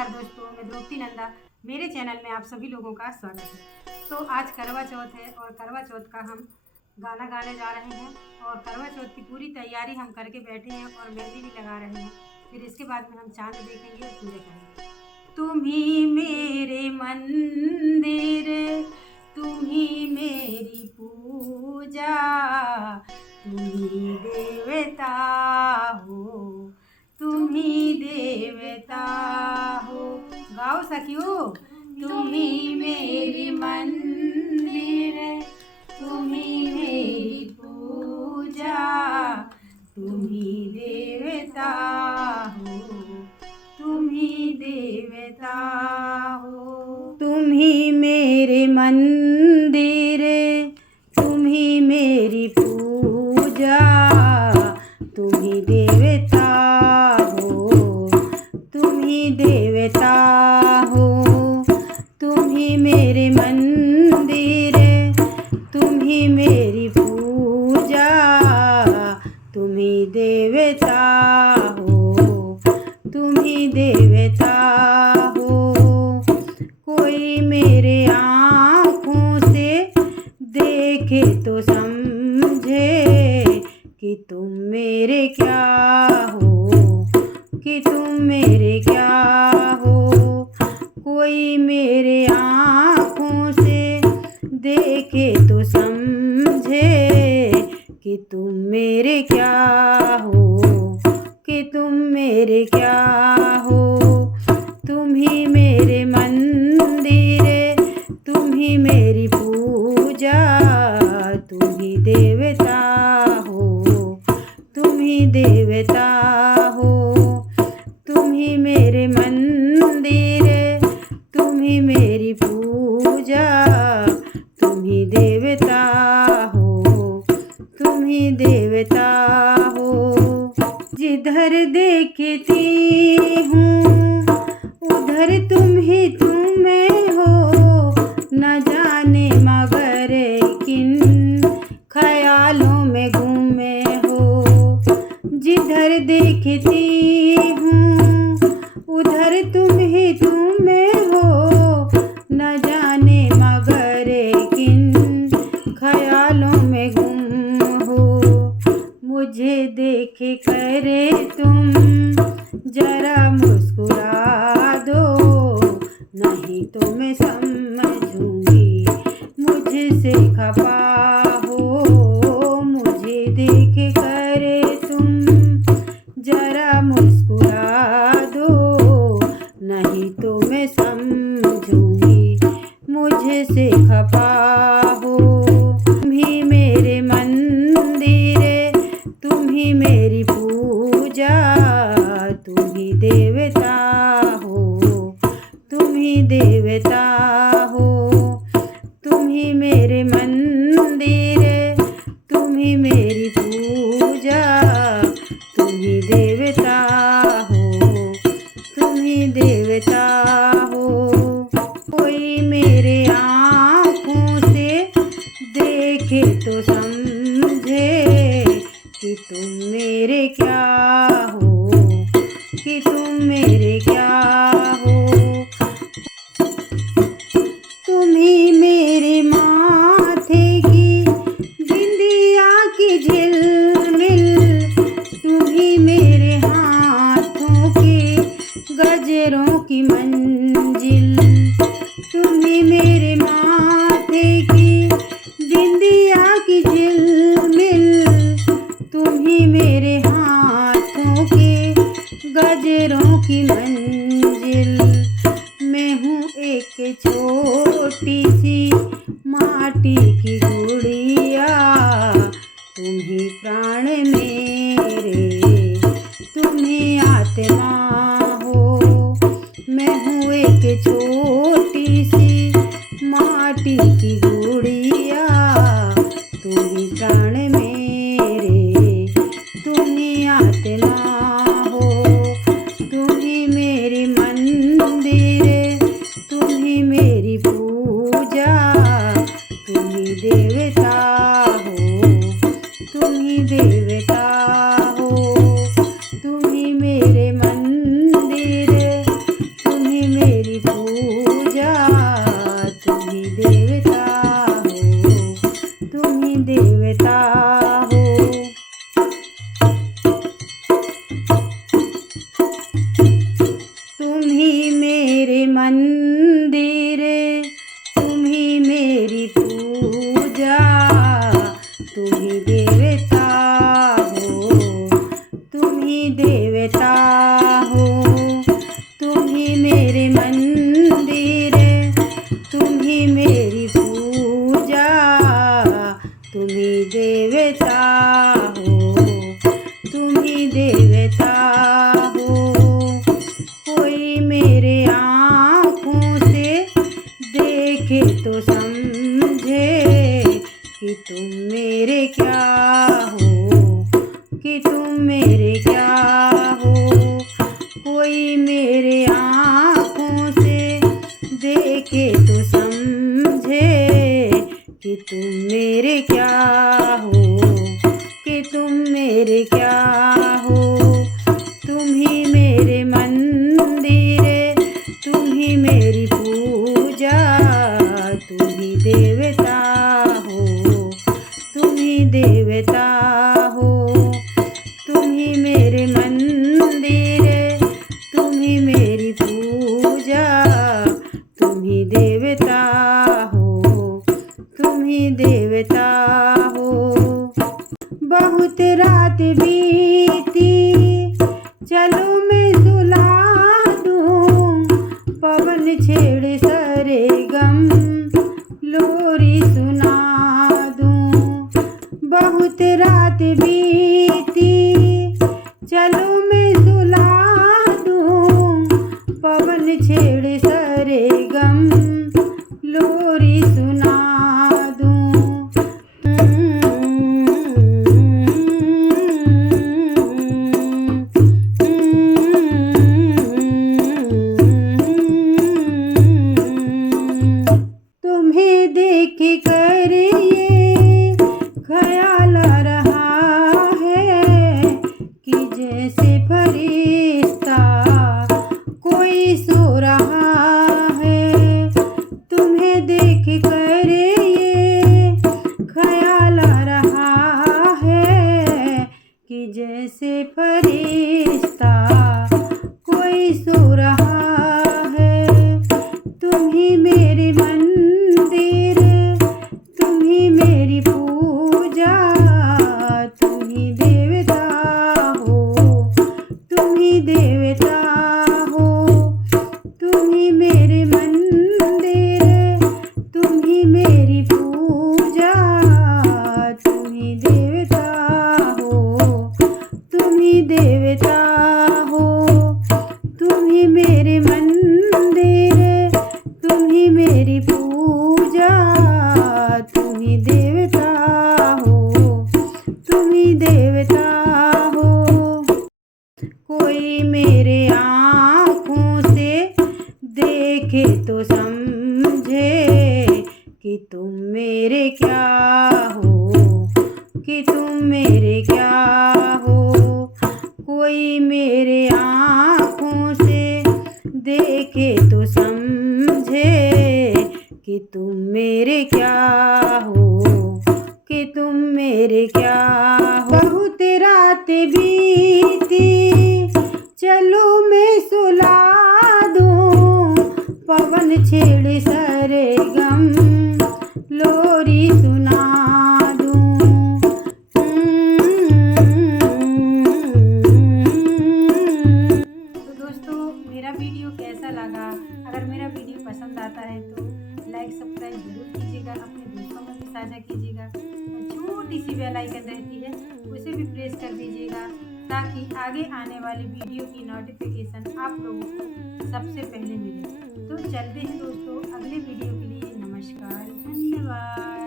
नमस्कार दोस्तों, मैं द्रौपदी नंदा। मेरे चैनल में आप सभी लोगों का स्वागत है। तो आज करवा चौथ है और करवा चौथ का हम गाना गाने जा रहे हैं और करवा चौथ की पूरी तैयारी हम करके बैठे हैं और मेहंदी भी लगा रहे हैं। फिर इसके बाद में हम चांद देखेंगे और पूजा करेंगे। तुम ही मेरे मंदिर, तुम ही मेरी पूजा, तुम ही देवता हो, तुम ही देवता हो। गाओ सखियो। तुम ही मेरी मंदिर, तुम ही मेरी पूजा, तुम ही देवता हो, तुम ही देवता हो। तुम ही मेरे मंदिर, तुम ही मेरी पूजा, तुम ही देवता हो, तुम ही देवता हो। तुम ही मेरे मंदिर, तुम ही मेरी पूजा, तुम ही देवता हो, तुम ही देवता हो। कोई मेरे आँखों से देखे तो समझे कि तुम मेरे क्या हो, कि तुम मेरे क्या हो। कोई मेरे आँखों से देखे तो समझे कि तुम मेरे क्या हो, कि तुम मेरे क्या हो। तुम ही मेरे मंदिर, तुम ही मेरी पूजा, तुम ही देवता हो, तुम ही देवता हो। तुम ही मेरे मंदिर, तुम ही मेरी पूजा, तुम ही देवता हो, तुम ही देवता हो। जिधर देखती हूँ उधर तुम ही तुम हो, न जाने मगर किन ख्यालों में घूमे हो। जिधर देखती हूँ उधर तुम ही तुम हो, न जाने मगर किन ख्यालों में गुम हो। मुझे देखे करे तुम जरा मुस्कुरा दो, नहीं तो मैं समझूंगी मुझसे खफा हो। मुझे देखे करे तुम जरा मुस्कुरा दो, नहीं तो मैं समझूंगी मुझसे खफा हो। तुम ही मेरे मंदिर, तुम ही मेरी पूजा, तुम ही देवता हो, तुम ही देवता हो। तुम ही मेरे मंदिर, तुम ही मेरी पूजा, तुम ही देवता हो, तुम ही देवता हो। कोई मेरे आँखों से देखे तो समझे कि तुम मेरे क्या हो, कि तुम मेरे क्या हो। तुम ही मेरे माथे की बिंदिया की झिलमिल, तुम ही मेरे हाथों के गजरों की मंजिल। तुम ही मेरे माथे की बिंदिया की झिलमिल, तुम ही मेरे हाथों के गजरों की मंजिल। मैं हूँ एक छोटी सी माटी की गुड़िया, तुम ही प्राण मेरे, तुम ही आत्मा हो। मैं हूँ एक छोटी सी माटी की गुड़िया, तुम ही प्राण मेरे, तुम ही आत्मा हो। तुम ही मेरे मंदिर, तुम ही मेरी पूजा, तुम ही देवता हो, तुम ही देवता हो। तुम ही मेरे मंदिर, तुम ही मंदिर, तुम ही मेरी पूजा, तुम ही देवता हो, तुम ही देवता हो। तुम ही मेरे मंदिर, तुम ही मेरी पूजा, तुम ही देवता हो, तुम ही देवता हो। कोई मेरे आँखों से देखे तो समझे कि तुम मेरे क्या हो, कि तुम मेरे क्या हो। कोई मेरे आँखों से देखे तो समझे कि तुम मेरे क्या हो, कि तुम मेरे क्या हो। तुम ही मेरे मंदिर, तुम ही मेरी पूजा, तुम ही देवता हो, तुम ही देवता हो। तुम ही मेरे मंदिर, तुम ही मेरी पूजा, तुम ही देवता हो, तुम ही देवता हो। बहुत रात बीती, चलो मैं सुला दूँ, पवन छेड़ सरेगम लोरी सुना दूँ। बहुत रात बीती, चलो मैं सुला दूँ, पवन छेड़ सरेगम लोरी सुना दूँ। तुम्हें देख कर ये ख्याल आ रहा है कि जैसे फरिश्ता कोई सो रहा है। तुम्हें देख कर ये ख्याल आ रहा है कि जैसे फरिश्ता कोई सो रहा है। तुम ही मेरे मंदिर, तुम ही मेरी पूजा, तुम ही देवता हो, तुम ही देवता हो। तुम ही मेरे मंदिर, तुम ही मेरी पूजा, तुम ही देवता हो, तुम ही देवता हो। तुम ही मेरे मंदिर, तुम ही मेरी पूजा, तुम ही देवता हो, तुम ही देवता हो। कोई मेरे आँखों से देखे तो समझे कि तुम मेरे क्या हो, कि तुम मेरे क्या हो। कोई मेरे आँखों से देखे तो समझे कि तुम मेरे क्या हो, कि तुम मेरे क्या हो। बहुत रात बीती, चलो मैं सुला दूँ, पवन छेड़ सरेगम लोरी सुना दूँ। तो दोस्तों, मेरा वीडियो कैसा लगा? अगर मेरा वीडियो पसंद आता है तो लाइक सब्सक्राइब जरूर कीजिएगा, अपने दोस्तों में भी साझा कीजिएगा। छोटी सी बेल आइकन रहती है उसे भी प्रेस कर दीजिएगा ताकि आगे आने वाली वीडियो की नोटिफिकेशन आप लोगों को सबसे पहले मिले। तो चलते हैं दोस्तों अगले वीडियो के लिए। नमस्कार, धन्यवाद।